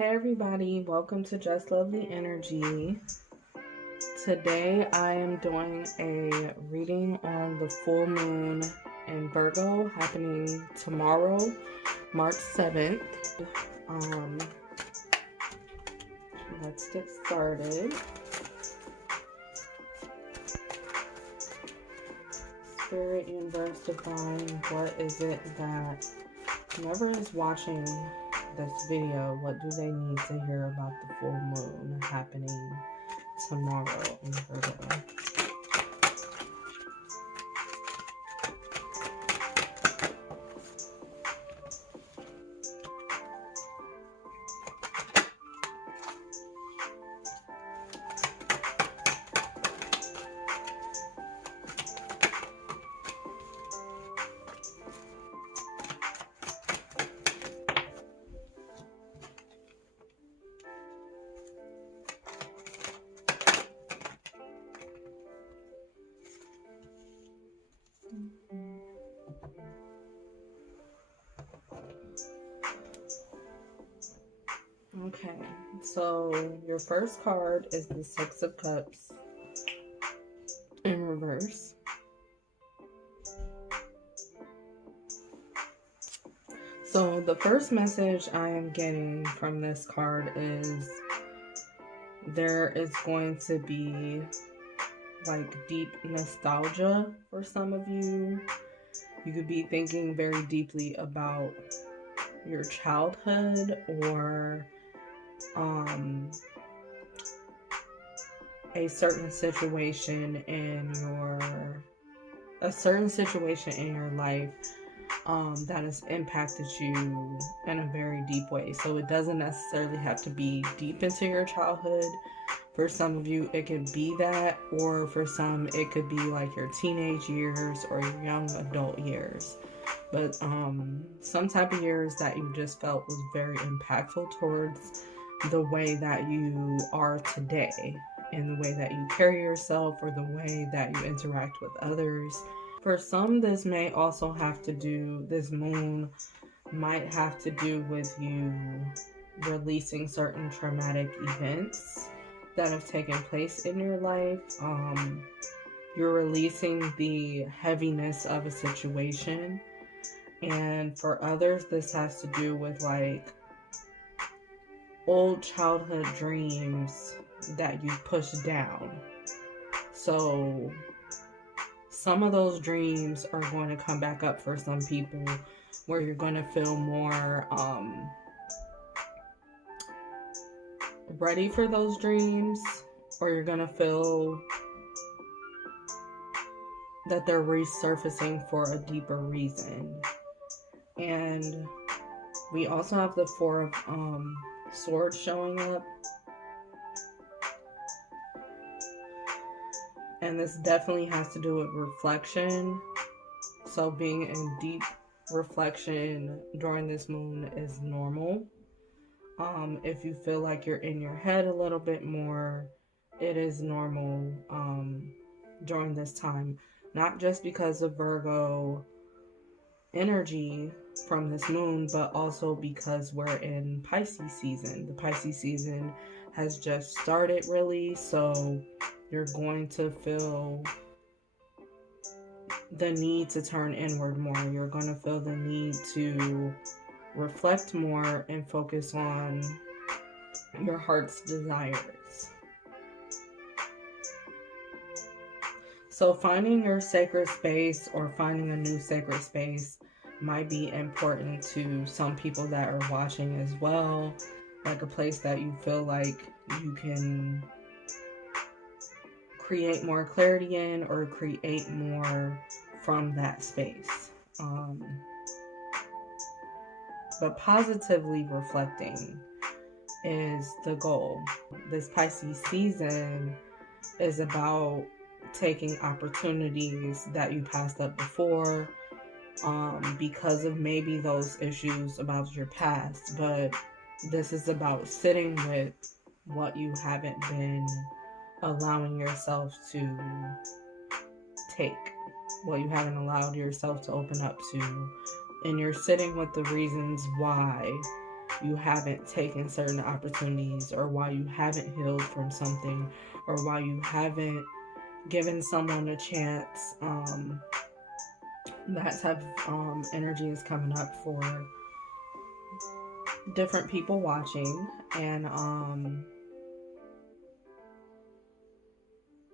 Hey everybody, welcome to Just Lovely Energy. Today I am doing a reading on the full moon in Virgo happening tomorrow, March 7th. Let's get started. Spirit, Universe, Divine, what is it that whoever is watching this video, what do they need to hear about the full moon happening tomorrow in Virgo? Okay, so your first card is the Six of Cups in reverse. So the first message I am getting from this card is there is going to be like deep nostalgia for some of you. You could be thinking very deeply about your childhood or a certain situation in your life that has impacted you in a very deep way. So it doesn't necessarily have to be deep into your childhood. For some of you, it could be that, or for some, it could be like your teenage years or your young adult years. But some type of years that you just felt was very impactful towards the way that you are today, and the way that you carry yourself, or the way that you interact with others. For some, this may also have to do, this moon might have to do with you releasing certain traumatic events that have taken place in your life. You're releasing the heaviness of a situation. And for others, this has to do with like old childhood dreams that you pushed down. So some of those dreams are going to come back up for some people, where you're going to feel more ready for those dreams, or you're going to feel that they're resurfacing for a deeper reason. And we also have the Four of Swords showing up. And this definitely has to do with reflection. So being in deep reflection during this moon is normal. If you feel like you're in your head a little bit more, it is normal during this time. Not just because of Virgo energy from this moon, but also because we're in Pisces season. The Pisces season has just started, really, so you're going to feel the need to turn inward more. You're going to feel the need to reflect more and focus on your heart's desires. So finding your sacred space, or finding a new sacred space, might be important to some people that are watching as well. Like a place that you feel like you can create more clarity in, or create more from that space. But positively reflecting is the goal. This Pisces season is about taking opportunities that you passed up before because of maybe those issues about your past. But this is about sitting with what you haven't been allowing yourself to take, what you haven't allowed yourself to open up to, and you're sitting with the reasons why you haven't taken certain opportunities, or why you haven't healed from something, or why you haven't given someone a chance. That type of energy is coming up for different people watching. And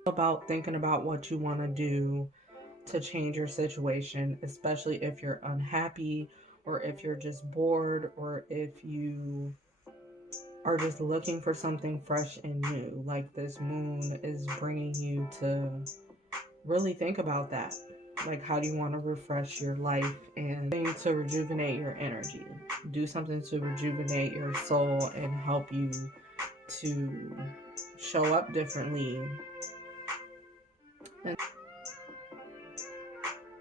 about thinking about what you want to do to change your situation, especially if you're unhappy, or if you're just bored, or if you are just looking for something fresh and new. Like, this moon is bringing you to really think about that. Like, how do you want to refresh your life and to rejuvenate your energy? Do something to rejuvenate your soul and help you to show up differently. And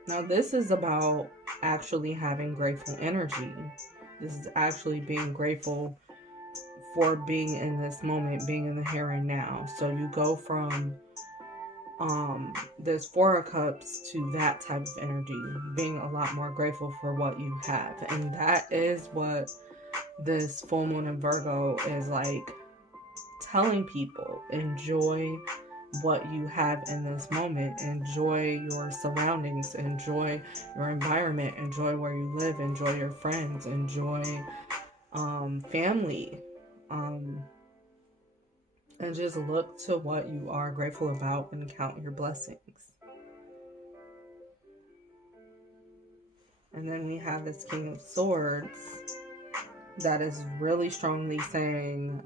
now this is about actually having grateful energy. This is actually being grateful for being in this moment, being in the here and now. So you go from this Four of Cups to that type of energy, being a lot more grateful for what you have. And that is what this full moon in Virgo is like telling people. Enjoy what you have in this moment. Enjoy your surroundings. Enjoy your environment. Enjoy where you live. Enjoy your friends. Enjoy family. And just look to what you are grateful about and count your blessings. And then we have this King of Swords that is really strongly saying,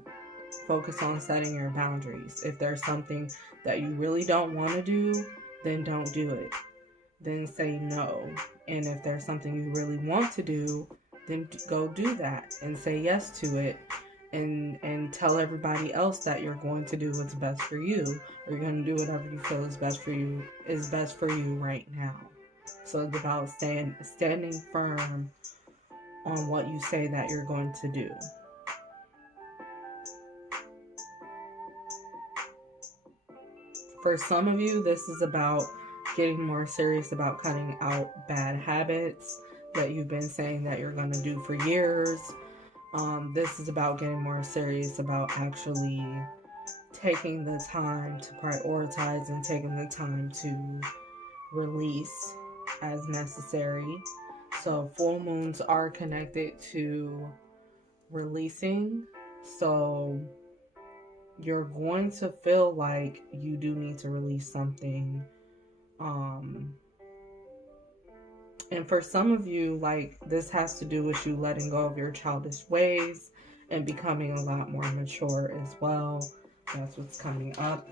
focus on setting your boundaries. If there's something that you really don't want to do, then don't do it. Then say no. And if there's something you really want to do, then go do that and say yes to it. And tell everybody else that you're going to do what's best for you, or you're going to do whatever you feel is best for you right now. So it's about standing firm on what you say that you're going to do. For some of you, this is about getting more serious about cutting out bad habits that you've been saying that you're going to do for years. This is about getting more serious about actually taking the time to prioritize and taking the time to release as necessary. So full moons are connected to releasing. So you're going to feel like you do need to release something. And for some of you, like, this has to do with you letting go of your childish ways and becoming a lot more mature as well. That's what's coming up.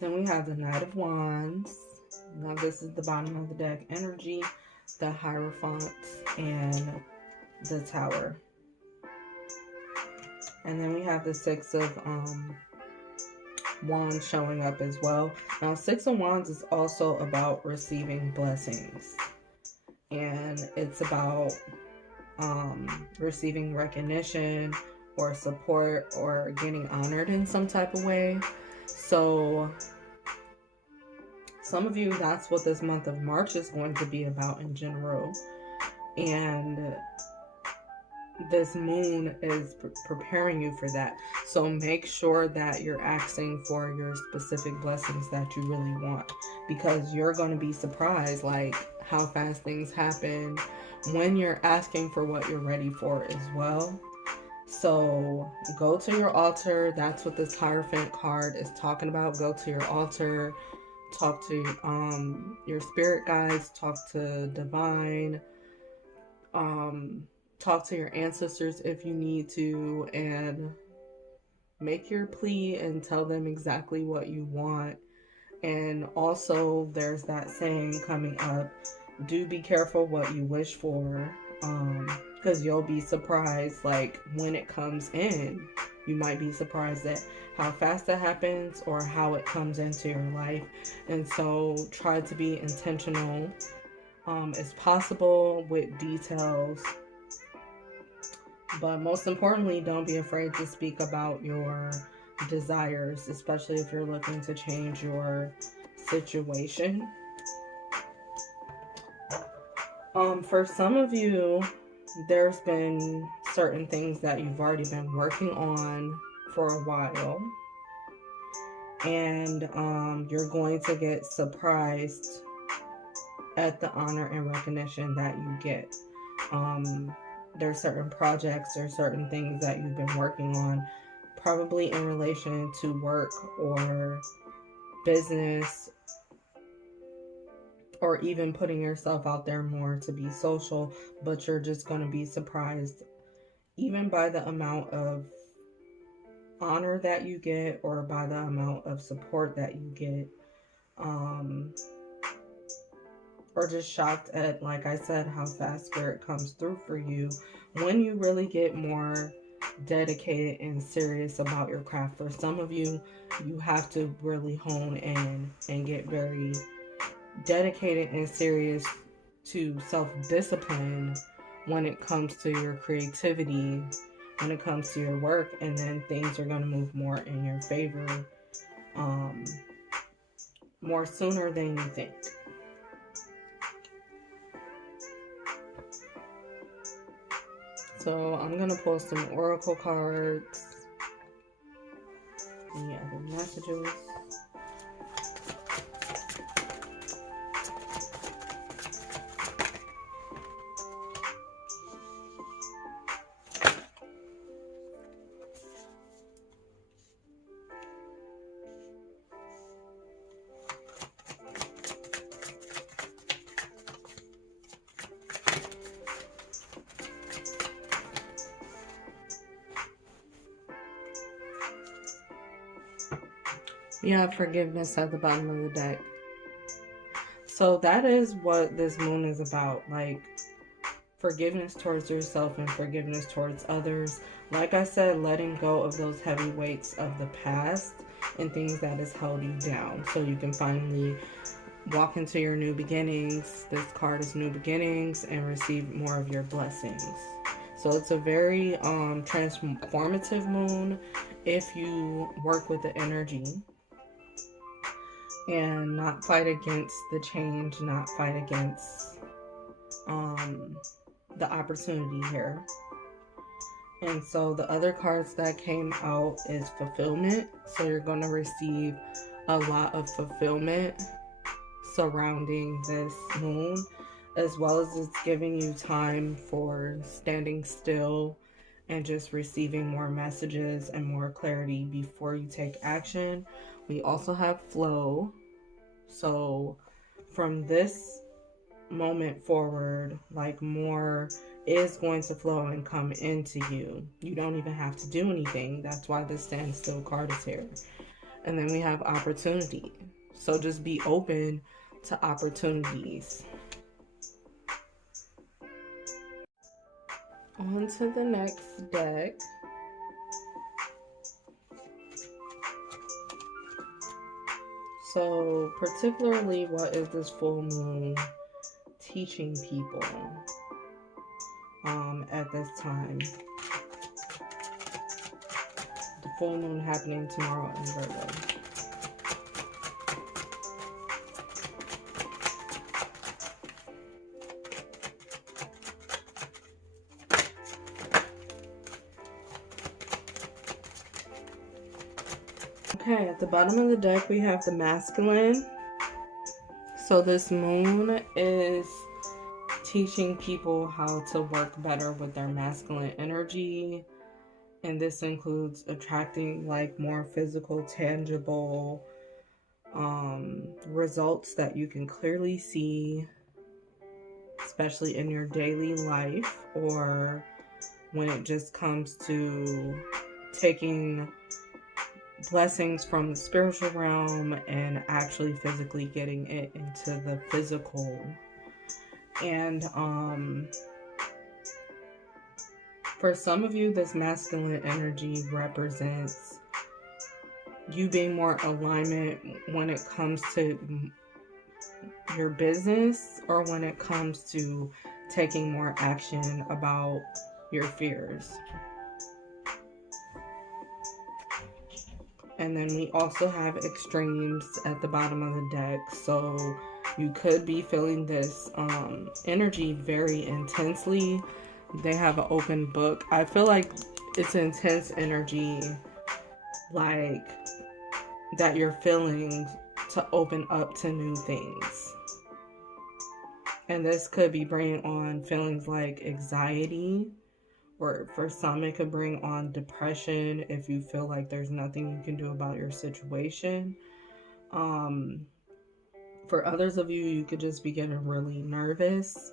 Then we have the Knight of Wands. Now this is the bottom of the deck energy, the Hierophant, and the Tower. And then we have the Six of Wands showing up as well. Now, Six of Wands is also about receiving blessings, and it's about receiving recognition or support or getting honored in some type of way. So some of you, that's what this month of March is going to be about in general. And this moon is preparing you for that. So make sure that you're asking for your specific blessings that you really want, because you're going to be surprised like how fast things happen when you're asking for what you're ready for as well. So go to your altar. That's what this Hierophant card is talking about. Go to your altar, talk to your spirit guides, talk to divine, talk to your ancestors if you need to, and make your plea and tell them exactly what you want. And also, there's that saying coming up, do be careful what you wish for, because you'll be surprised, like, when it comes in. You might be surprised at how fast it happens or how it comes into your life. And so try to be intentional as possible with details. But most importantly, don't be afraid to speak about your desires, especially if you're looking to change your situation. For some of you, there's been certain things that you've already been working on for a while. And you're going to get surprised at the honor and recognition that you get. There's certain projects or certain things that you've been working on, probably in relation to work or business, or even putting yourself out there more to be social, but you're just going to be surprised even by the amount of honor that you get or by the amount of support that you get, or just shocked at, like I said, how fast spirit comes through for you when you really get more dedicated and serious about your craft. For some of you, you have to really hone in and get very dedicated and serious to self-discipline when it comes to your creativity, when it comes to your work, and then things are going to move more in your favor more sooner than you think. So I'm going to pull some oracle cards. Any other messages? You have forgiveness at the bottom of the deck. So that is what this moon is about. Like, forgiveness towards yourself and forgiveness towards others. Like I said, letting go of those heavy weights of the past and things that has held you down, so you can finally walk into your new beginnings. This card is new beginnings, and receive more of your blessings. So it's a very transformative moon if you work with the energy and not fight against the change, not fight against the opportunity here. And so the other cards that came out is fulfillment. So you're going to receive a lot of fulfillment surrounding this moon, as well as it's giving you time for standing still and just receiving more messages and more clarity before you take action. We also have flow. So from this moment forward, like, more is going to flow and come into you. You don't even have to do anything. That's why the standstill card is here. And then we have opportunity. So just be open to opportunities. On to the next deck. So particularly, what is this full moon teaching people at this time? The full moon happening tomorrow in Virgo. Okay, at the bottom of the deck we have the masculine. So this moon is teaching people how to work better with their masculine energy. And this includes attracting like more physical, tangible results that you can clearly see, especially in your daily life, or when it just comes to taking blessings from the spiritual realm and actually physically getting it into the physical. And for some of you, this masculine energy represents you being more alignment when it comes to your business, or when it comes to taking more action about your fears. And then we also have extremes at the bottom of the deck. So you could be feeling this energy very intensely, they have an open book. I feel like it's intense energy, like that you're feeling to open up to new things. And this could be bringing on feelings like anxiety, or for some, it could bring on depression if you feel like there's nothing you can do about your situation. For others of you, you could just be getting really nervous,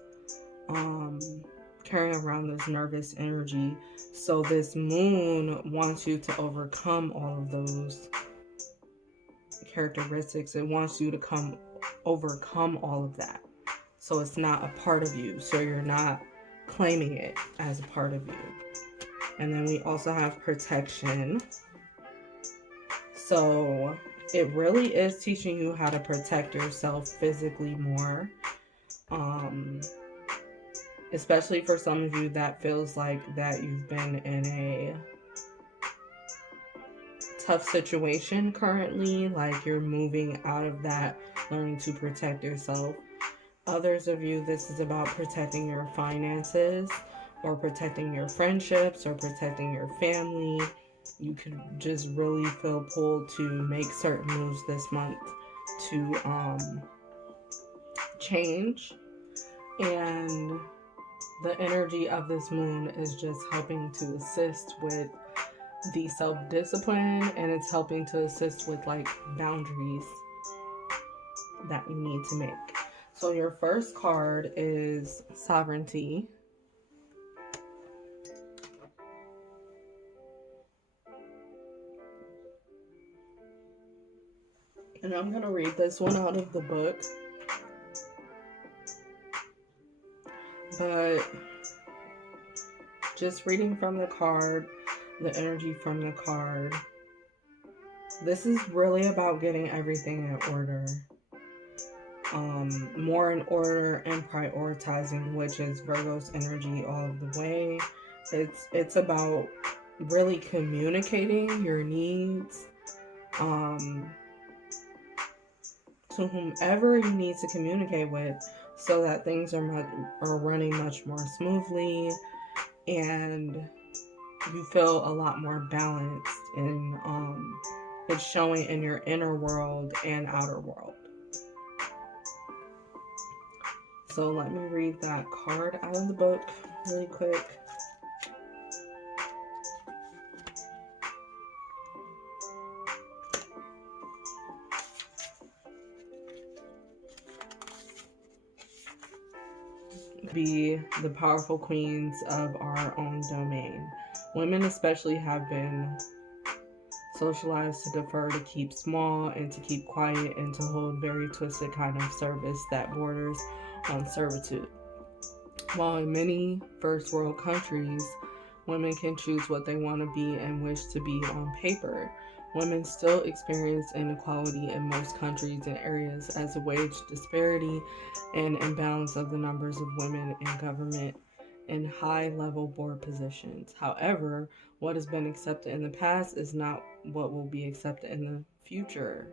carrying around this nervous energy. So this moon wants you to overcome all of those characteristics. It wants you to overcome all of that. So it's not a part of you. So you're not claiming it as a part of you. And then we also have protection. So it really is teaching you how to protect yourself physically more. Especially for some of you that feels like that you've been in a tough situation currently, like you're moving out of that, learning to protect yourself. Others of you, this is about protecting your finances, or protecting your friendships, or protecting your family. You could just really feel pulled to make certain moves this month to change. And the energy of this moon is just helping to assist with the self-discipline, and it's helping to assist with like boundaries that you need to make. So your first card is Sovereignty. And I'm going to read this one out of the book. But just reading from the card, the energy from the card, this is really about getting everything in order. More in order and prioritizing, which is Virgo's energy all of the way. It's about really communicating your needs to whomever you need to communicate with, so that things are running much more smoothly, and you feel a lot more balanced, and it's showing in your inner world and outer world. So let me read that card out of the book really quick. Be the powerful queens of our own domain. Women especially have been socialized to defer, to keep small, and to keep quiet, and to hold very twisted kind of service that borders on servitude. While in many first world countries, women can choose what they want to be and wish to be on paper, women still experience inequality in most countries and areas, as a wage disparity and imbalance of the numbers of women in government in high-level board positions. However, what has been accepted in the past is not what will be accepted in the future.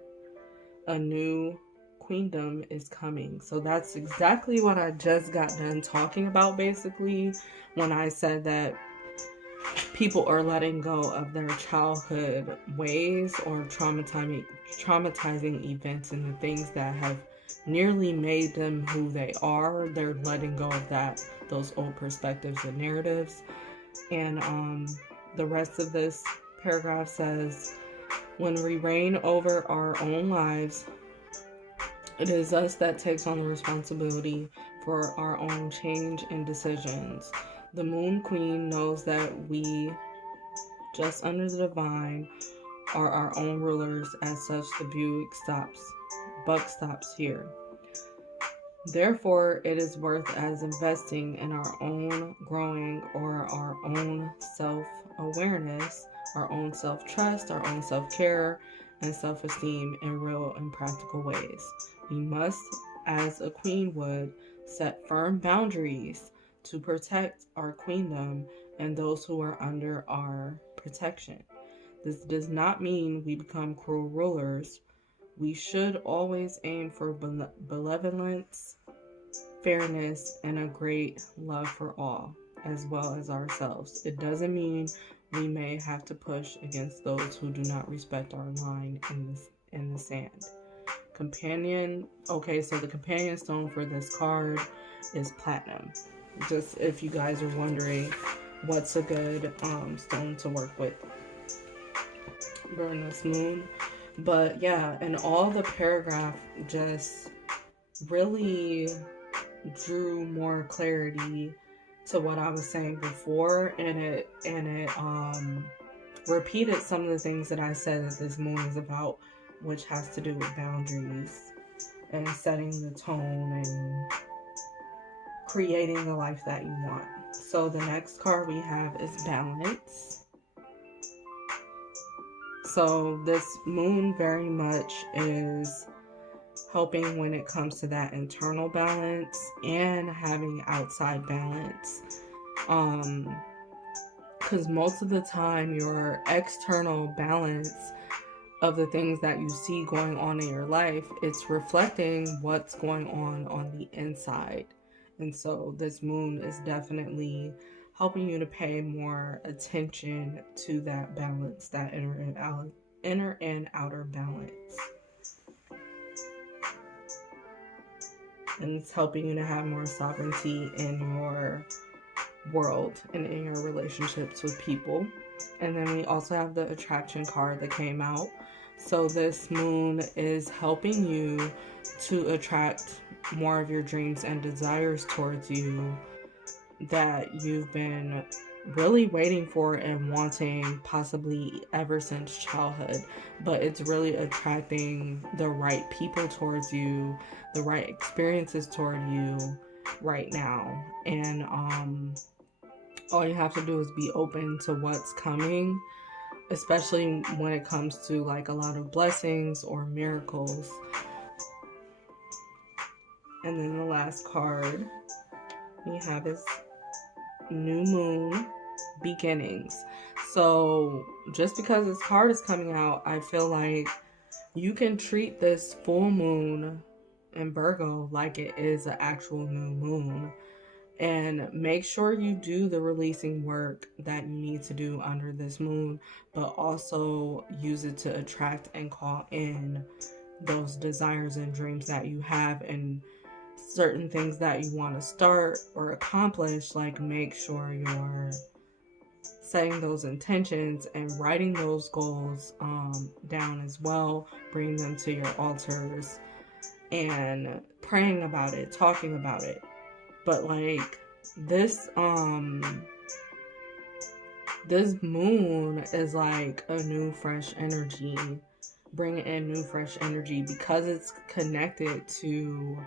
A new queendom is coming. So that's exactly what I just got done talking about, basically, when I said that people are letting go of their childhood ways or traumatizing events and the things that have nearly made them who they are. They're letting go of those old perspectives and narratives. And the rest of this paragraph says, when we reign over our own lives, it is us that takes on the responsibility for our own change and decisions. The Moon Queen knows that we, just under the divine, are our own rulers. As such, the buck stops here. Therefore, it is worth as investing in our own growing, or our own self-awareness, our own self-trust, our own self-care, and self-esteem in real and practical ways. We must, as a queen would, set firm boundaries to protect our queendom and those who are under our protection. This does not mean we become cruel rulers. We should always aim for benevolence, fairness, and a great love for all. as well as ourselves. It doesn't mean we may have to push against those who do not respect our line in the sand. Companion, okay, so the companion stone for this card is platinum. Just if you guys are wondering what's a good stone to work with during this moon. But yeah, and all the paragraph just really drew more clarity to what I was saying before, and it repeated some of the things that I said that this moon is about, which has to do with boundaries and setting the tone and creating the life that you want. So the next card we have is balance. So this moon very much is helping when it comes to that internal balance and having outside balance. Because most of the time your external balance of the things that you see going on in your life, it's reflecting what's going on the inside. And so this moon is definitely helping you to pay more attention to that balance, that inner and outer balance. And it's helping you to have more sovereignty in your world and in your relationships with people. And then we also have the attraction card that came out. So this moon is helping you to attract more of your dreams and desires towards you that you've been really waiting for and wanting possibly ever since childhood. But it's really attracting the right people towards you, the right experiences toward you right now. And all you have to do is be open to what's coming, especially when it comes to like a lot of blessings or miracles. And then the last card we have is new moon beginnings. So just because this card is coming out, I feel like you can treat this full moon in Virgo like it is an actual new moon. And make sure you do the releasing work that you need to do under this moon, but also use it to attract and call in those desires and dreams that you have, and certain things that you want to start or accomplish. Like, make sure you're setting those intentions and writing those goals down as well, bringing them to your altars and praying about it, talking about it. But like this moon is like a new fresh energy, bringing in new fresh energy because it's connected to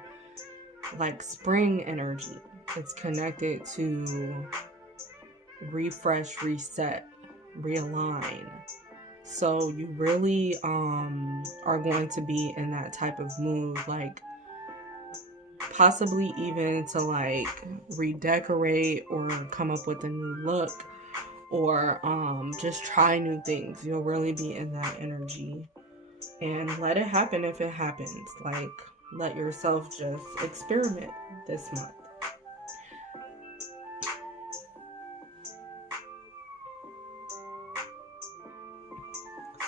like spring energy. It's connected to refresh, reset, realign. So you really are going to be in that type of mood, like possibly even to like redecorate or come up with a new look, or just try new things. You'll really be in that energy, and let it happen if it happens. Like, let yourself just experiment this month.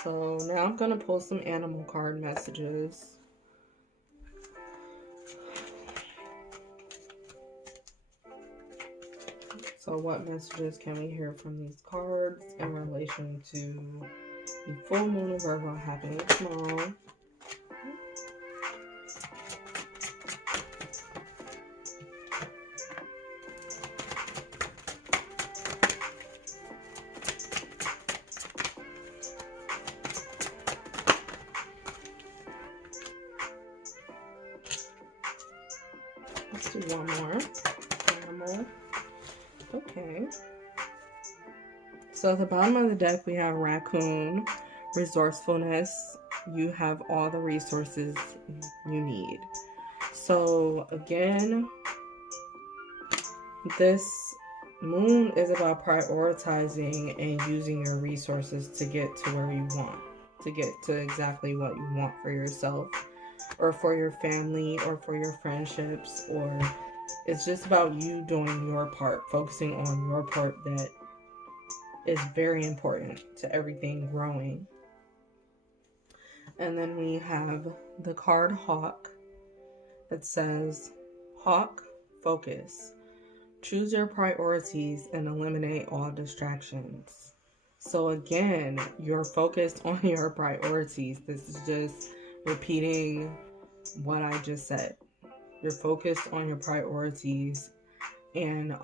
So now I'm gonna pull some animal card messages. So what messages can we hear from these cards in relation to the full moon of Virgo happening tomorrow? Let's do one more. Animal. Okay. So at the bottom of the deck, we have raccoon, resourcefulness. You have all the resources you need. So again, this moon is about prioritizing and using your resources to get to where you want, to get to exactly what you want for yourself, or for your family, or for your friendships, or It's just about you doing your part, focusing on your part that is very important to everything growing. And then we have the card Hawk. It says, Hawk, focus. Choose your priorities and eliminate all distractions. So again, you're focused on your priorities. This is just repeating what I just said. You're focused on your priorities and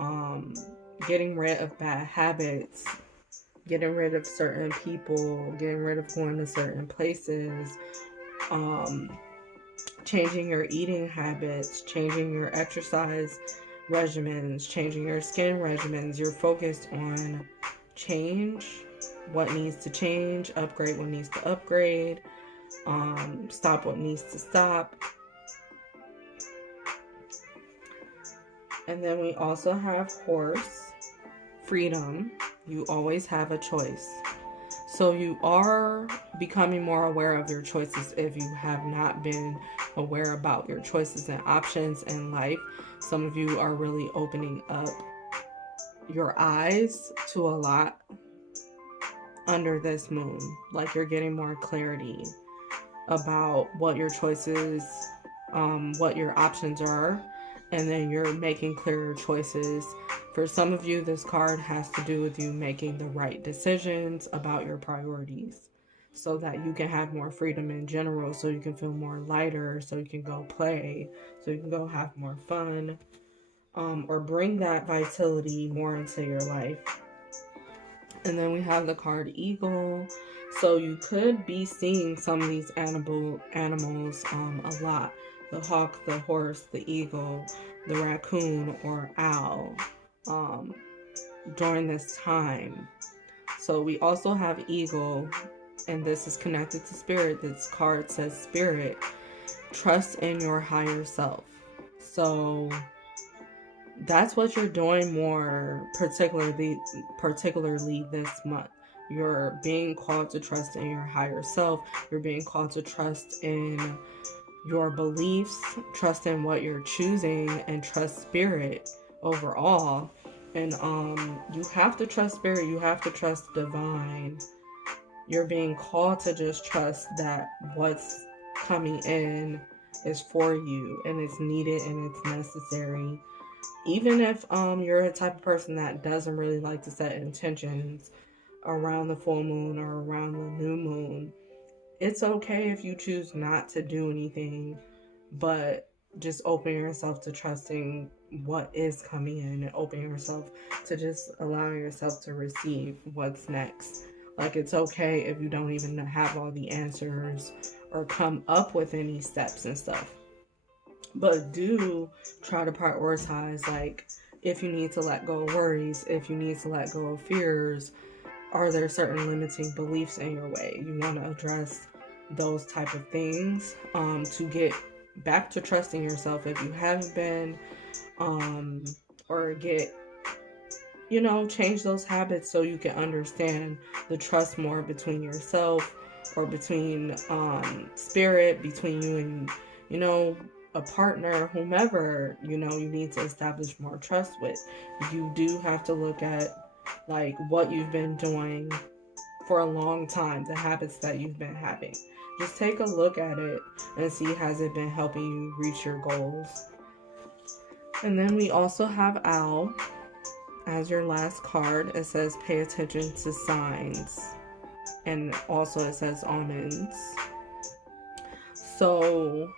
getting rid of bad habits, getting rid of certain people, getting rid of going to certain places, changing your eating habits, changing your exercise regimens, changing your skin regimens. You're focused on change, what needs to change, upgrade what needs to upgrade, stop what needs to stop. And then we also have Horse, freedom. You always have a choice. So you are becoming more aware of your choices if you have not been aware about your choices and options in life. Some of you are really opening up your eyes to a lot under this moon. Like you're getting more clarity about what your choices, what your options are, and then you're making clearer choices. For some of you, this card has to do with you making the right decisions about your priorities so that you can have more freedom in general, so you can feel more lighter, so you can go play, so you can go have more fun, or bring that vitality more into your life. And then we have the card Eagle. So you could be seeing some of these animals a lot. The hawk, the horse, the eagle, the raccoon, or owl during this time. So we also have eagle, and this is connected to spirit. This card says spirit. Trust in your higher self. So that's what you're doing more particularly this month. You're being called to trust in your higher self. You're being called to trust in your beliefs, trust in what you're choosing, and trust spirit overall. And you have to trust spirit. You have to trust divine. You're being called to just trust that what's coming in is for you and it's needed and it's necessary. Even if you're a type of person that doesn't really like to set intentions around the full moon or around the new moon, it's okay if you choose not to do anything, but just open yourself to trusting what is coming in and open yourself to just allowing yourself to receive what's next. Like, it's okay if you don't even have all the answers or come up with any steps and stuff. But do try to prioritize, like, if you need to let go of worries, if you need to let go of fears, are there certain limiting beliefs in your way? You want to address those type of things to get back to trusting yourself if you haven't been, or get, change those habits so you can understand the trust more between yourself or between spirit, between you and, a partner, whomever, you need to establish more trust with. You do have to look at, like, what you've been doing for a long time, the habits that you've been having. Just take a look at it and see, has it been helping you reach your goals? And then we also have Owl as your last card. It says pay attention to signs, and also it says omens. So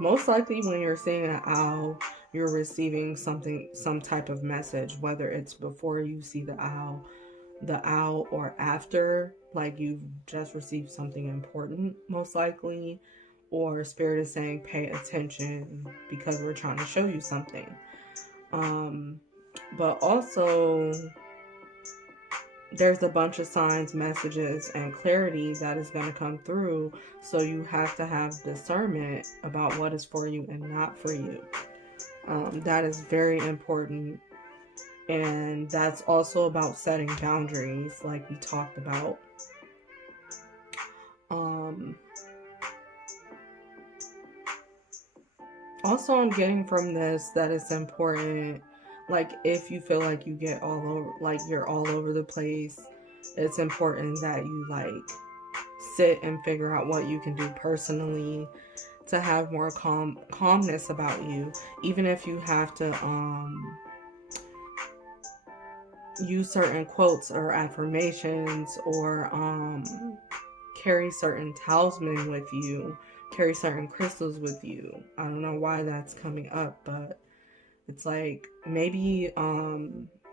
most likely when you're seeing an owl, you're receiving some type of message, whether it's before you see the owl or after, like you've just received something important, most likely, or spirit is saying pay attention because we're trying to show you something. But also there's a bunch of signs, messages, and clarity that is going to come through. So you have to have discernment about what is for you and not for you. That is very important. And that's also about setting boundaries, like we talked about. Also, I'm getting from this that it's important, like if you feel like you get all over, like you're all over the place, it's important that you like sit and figure out what you can do personally to have more calmness about you, even if you have to use certain quotes or affirmations, or carry certain talisman with you, carry certain crystals with you. I don't know why that's coming up, but it's like maybe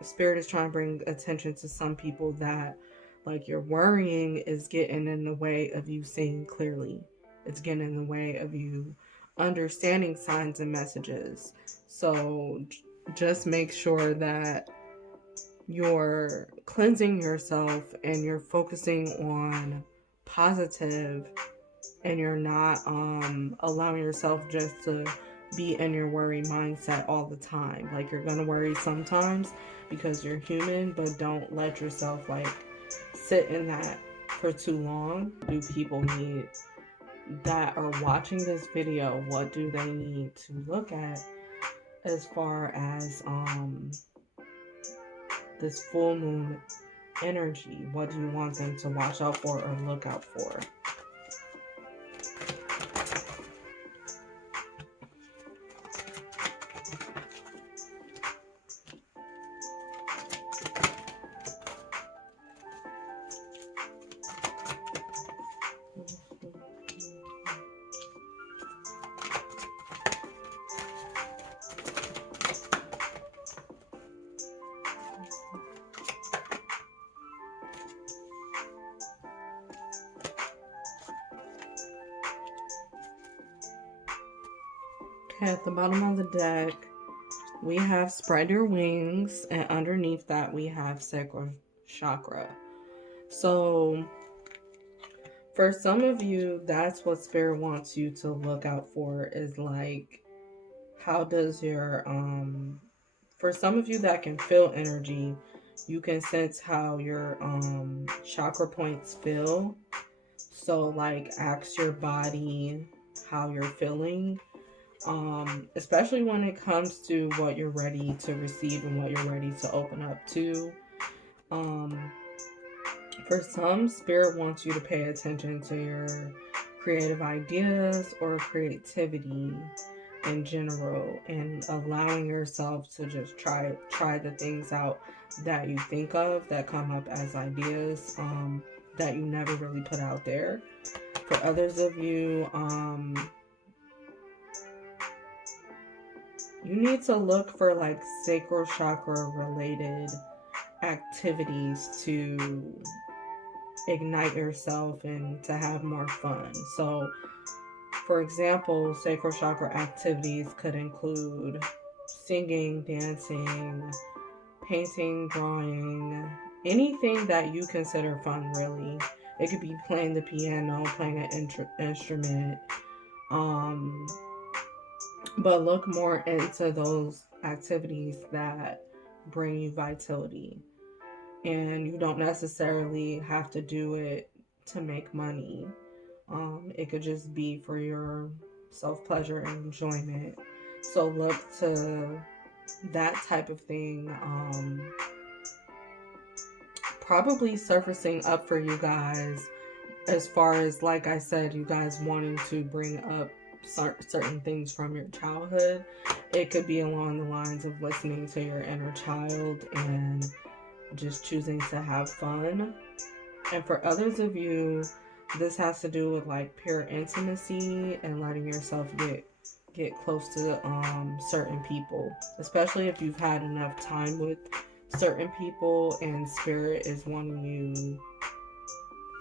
spirit is trying to bring attention to some people that like your worrying is getting in the way of you seeing clearly. It's getting in the way of you understanding signs and messages. So just make sure that you're cleansing yourself and you're focusing on positive, and you're not allowing yourself just to be in your worry mindset all the time. Like, you're gonna worry sometimes because you're human, but don't let yourself like sit in that for too long. Do people need that are watching this video, what do they need to look at as far as this full moon energy? What do you want them to watch out for or look out for? Okay, at the bottom of the deck, we have spread your wings, and underneath that we have sacral chakra. So for some of you, that's what spirit wants you to look out for, is like, how does your for some of you that can feel energy, you can sense how your chakra points feel. So like, ask your body how you're feeling, especially when it comes to what you're ready to receive and what you're ready to open up to. For some, spirit wants you to pay attention to your creative ideas or creativity in general, and allowing yourself to just try the things out that you think of that come up as ideas that you never really put out there. For others of you, you need to look for like sacral chakra related activities to ignite yourself and to have more fun. So for example, sacral chakra activities could include singing, dancing, painting, drawing, anything that you consider fun, really. It could be playing the piano, playing an instrument, but look more into those activities that bring you vitality. And you don't necessarily have to do it to make money. It could just be for your self-pleasure and enjoyment. So look to that type of thing probably surfacing up for you guys, as far as, like I said, you guys wanting to bring up certain things from your childhood. It could be along the lines of listening to your inner child and just choosing to have fun. And for others of you, this has to do with like pure intimacy and letting yourself get close to certain people, especially if you've had enough time with certain people and spirit is wanting you.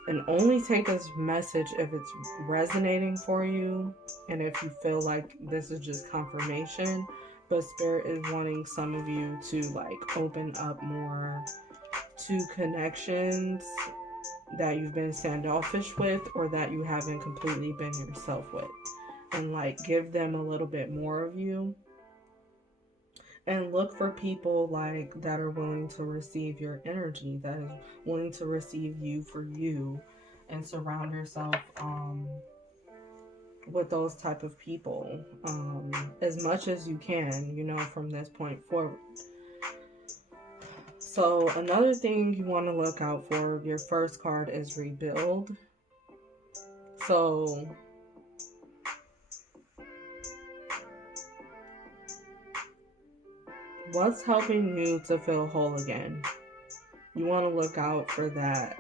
And only take this message if it's resonating for you and if you feel like this is just confirmation. But spirit is wanting some of you to like open up more to connections that you've been standoffish with, or that you haven't completely been yourself with, and like give them a little bit more of you. And look for people like that are willing to receive your energy, that is willing to receive you for you, and surround yourself with those type of people as much as you can, from this point forward. So another thing you want to look out for, your first card is rebuild. So what's helping you to feel whole again? You want to look out for that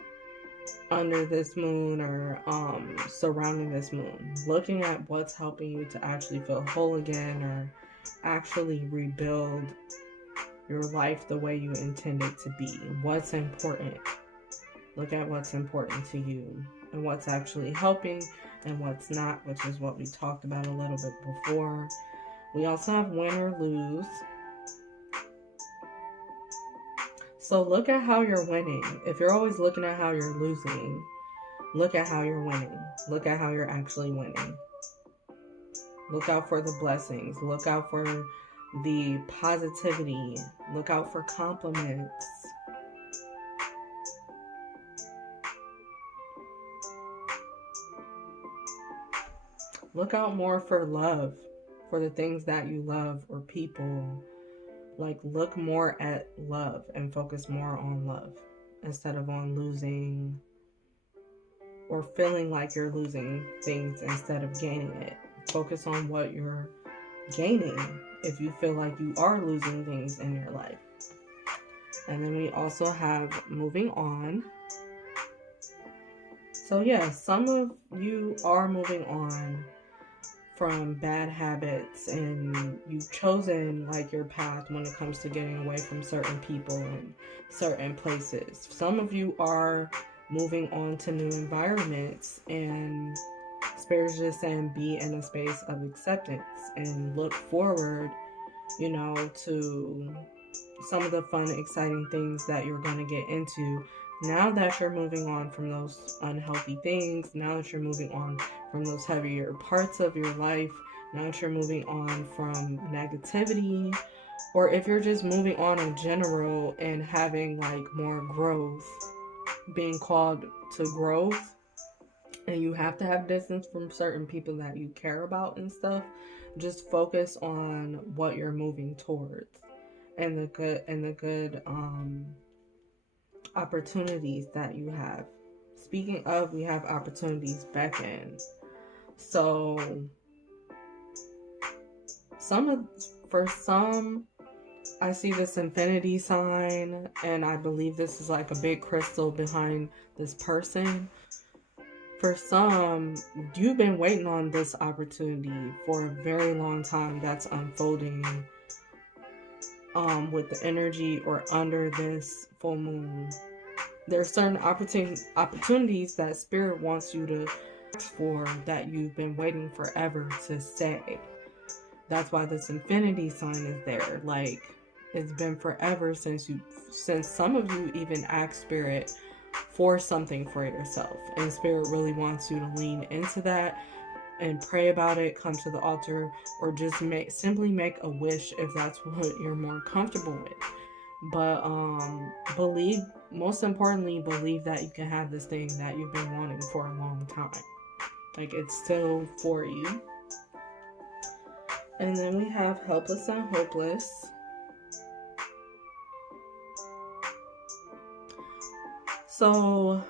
under this moon or surrounding this moon. Looking at what's helping you to actually feel whole again or actually rebuild your life the way you intend it to be. What's important? Look at what's important to you and what's actually helping and what's not, which is what we talked about a little bit before. We also have win or lose. So look at how you're winning. If you're always looking at how you're losing, look at how you're winning. Look at how you're actually winning. Look out for the blessings. Look out for the positivity. Look out for compliments. Look out more for love, for the things that you love or people. Like, look more at love and focus more on love instead of on losing or feeling like you're losing things instead of gaining it. Focus on what you're gaining if you feel like you are losing things in your life. And then we also have moving on. So yeah, some of you are moving on from bad habits and you've chosen like your path when it comes to getting away from certain people and certain places. Some of you are moving on to new environments, and Spirit's just saying be in a space of acceptance and look forward, to some of the fun, exciting things that you're going to get into now that you're moving on from those unhealthy things, now that you're moving on from those heavier parts of your life, now that you're moving on from negativity, or if you're just moving on in general and having like more growth, being called to growth, and you have to have distance from certain people that you care about and stuff. Just focus on what you're moving towards and the good opportunities that you have. Speaking of, we have opportunities beckon. So for some, I see this infinity sign, and I believe this is like a big crystal behind this person. For some, you've been waiting on this opportunity for a very long time that's unfolding with the energy or under this full moon. There are certain opportunities that Spirit wants you to ask for that you've been waiting forever to say. That's why this infinity sign is there. Like, it's been forever since some of you even asked Spirit for something for yourself, and Spirit really wants you to lean into that and pray about it, come to the altar, or just simply make a wish if that's what you're more comfortable with. But most importantly, believe that you can have this thing that you've been wanting for a long time. Like, it's still for you. And then we have helpless and hopeless. So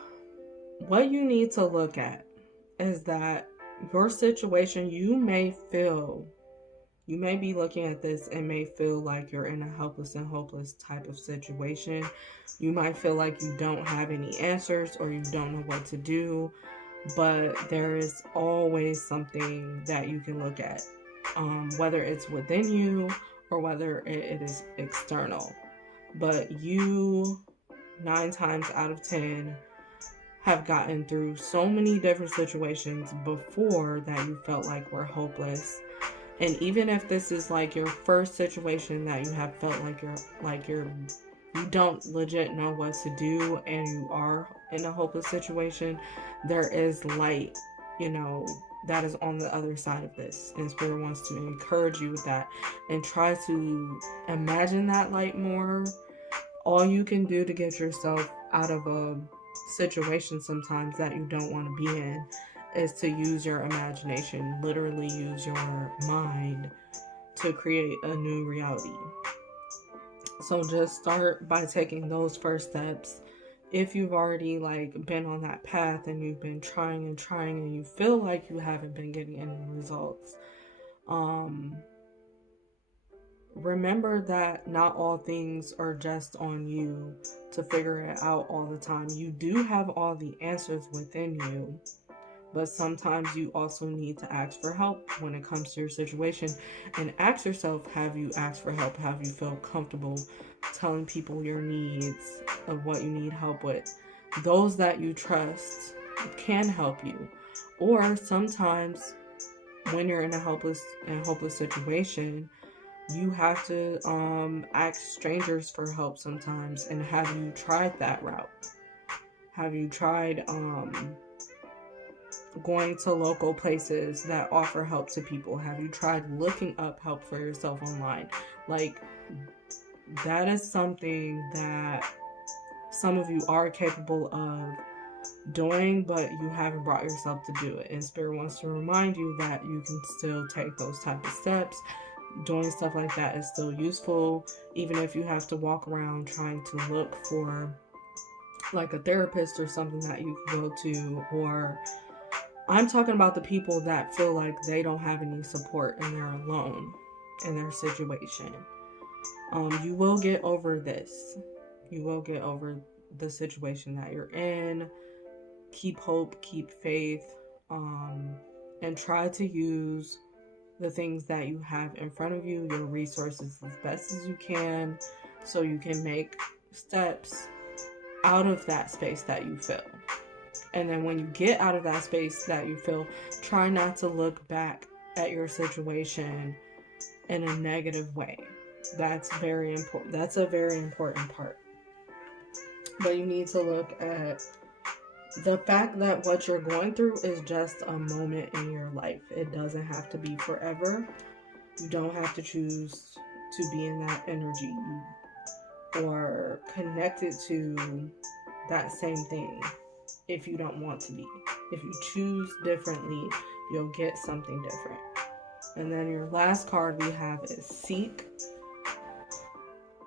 what you need to look at is that your situation, you may be looking at this and may feel like you're in a helpless and hopeless type of situation. You might feel like you don't have any answers or you don't know what to do, but there is always something that you can look at, whether it's within you or whether it is external. But you, 9 times out of 10, have gotten through so many different situations before that you felt like were hopeless. And even if this is like your first situation that you have felt like you don't legit know what to do and you are in a hopeless situation, there is light, that is on the other side of this. And Spirit wants to encourage you with that and try to imagine that light more. All you can do to get yourself out of a situation sometimes that you don't want to be in is to use your imagination, literally use your mind to create a new reality. So just start by taking those first steps. If you've already like been on that path and you've been trying and you feel like you haven't been getting any results, remember that not all things are just on you to figure it out all the time. You do have all the answers within you, but sometimes you also need to ask for help when it comes to your situation. And ask yourself, have you asked for help? Have you felt comfortable telling people your needs, of what you need help with? Those that you trust can help you. Or sometimes when you're in a hopeless situation, you have to ask strangers for help sometimes. And have you tried that route? Have you tried going to local places that offer help to people? Have you tried looking up help for yourself online? Like, that is something that some of you are capable of doing, but you haven't brought yourself to do it. And Spirit wants to remind you that you can still take those type of steps. Doing stuff like that is still useful, even if you have to walk around trying to look for like a therapist or something that you can go to. Or I'm talking about the people that feel like they don't have any support and they're alone in their situation. You will get over this. You will get over the situation that you're in. Keep hope, keep faith, and try to use the things that you have in front of you, your resources, as best as you can, so you can make steps out of that space that you feel. And then when you get out of that space that you feel, try not to look back at your situation in a negative way. That's very important. That's a very important part. But you need to look at the fact that what you're going through is just a moment in your life. It doesn't have to be forever. You don't have to choose to be in that energy or connected to that same thing if you don't want to be. If you choose differently, you'll get something different. And then your last card we have is Seek.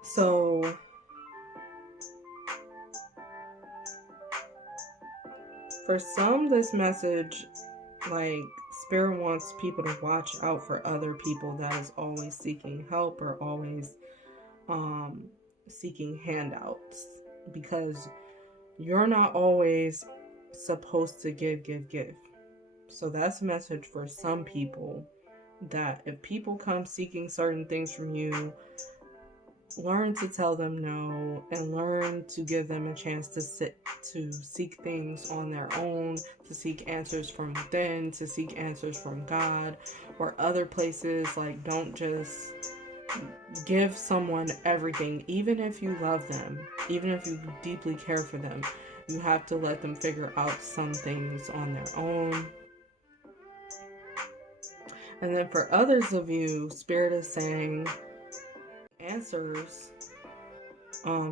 So for some, this message, like, Spirit wants people to watch out for other people that is always seeking help or always seeking handouts, because you're not always supposed to give. So that's a message for some people, that if people come seeking certain things from you, learn to tell them no, and learn to give them a chance to seek things on their own, to seek answers from within, to seek answers from God or other places. Like, don't just give someone everything. Even if you love them, even if you deeply care for them, you have to let them figure out some things on their own. And then for others of you, Spirit is saying answers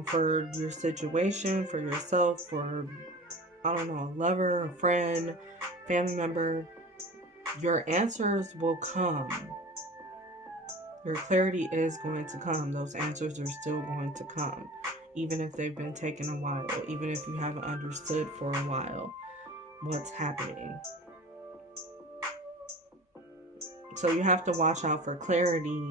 for your situation, for yourself, for, I don't know, a lover, a friend, family member. Your answers will come. Your clarity is going to come. Those answers are still going to come, even if they've been taking a while, even if you haven't understood for a while what's happening. So you have to watch out for clarity,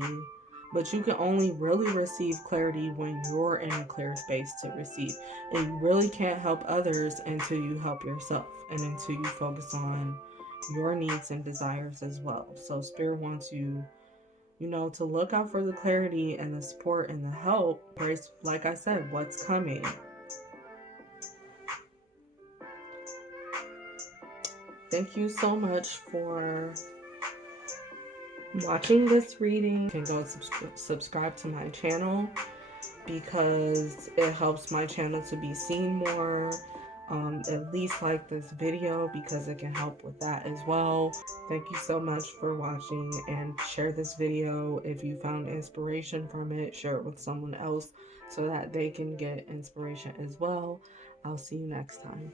but you can only really receive clarity when you're in a clear space to receive. And you really can't help others until you help yourself and until you focus on your needs and desires as well. So Spirit wants you, to look out for the clarity and the support and the help. Like I said, what's coming. Thank you so much for watching this reading. You can go subscribe to my channel, because it helps my channel to be seen more. At least like this video, because it can help with that as well. Thank you so much for watching, and share this video if you found inspiration from it. Share it with someone else so that they can get inspiration as well. I'll see you next time.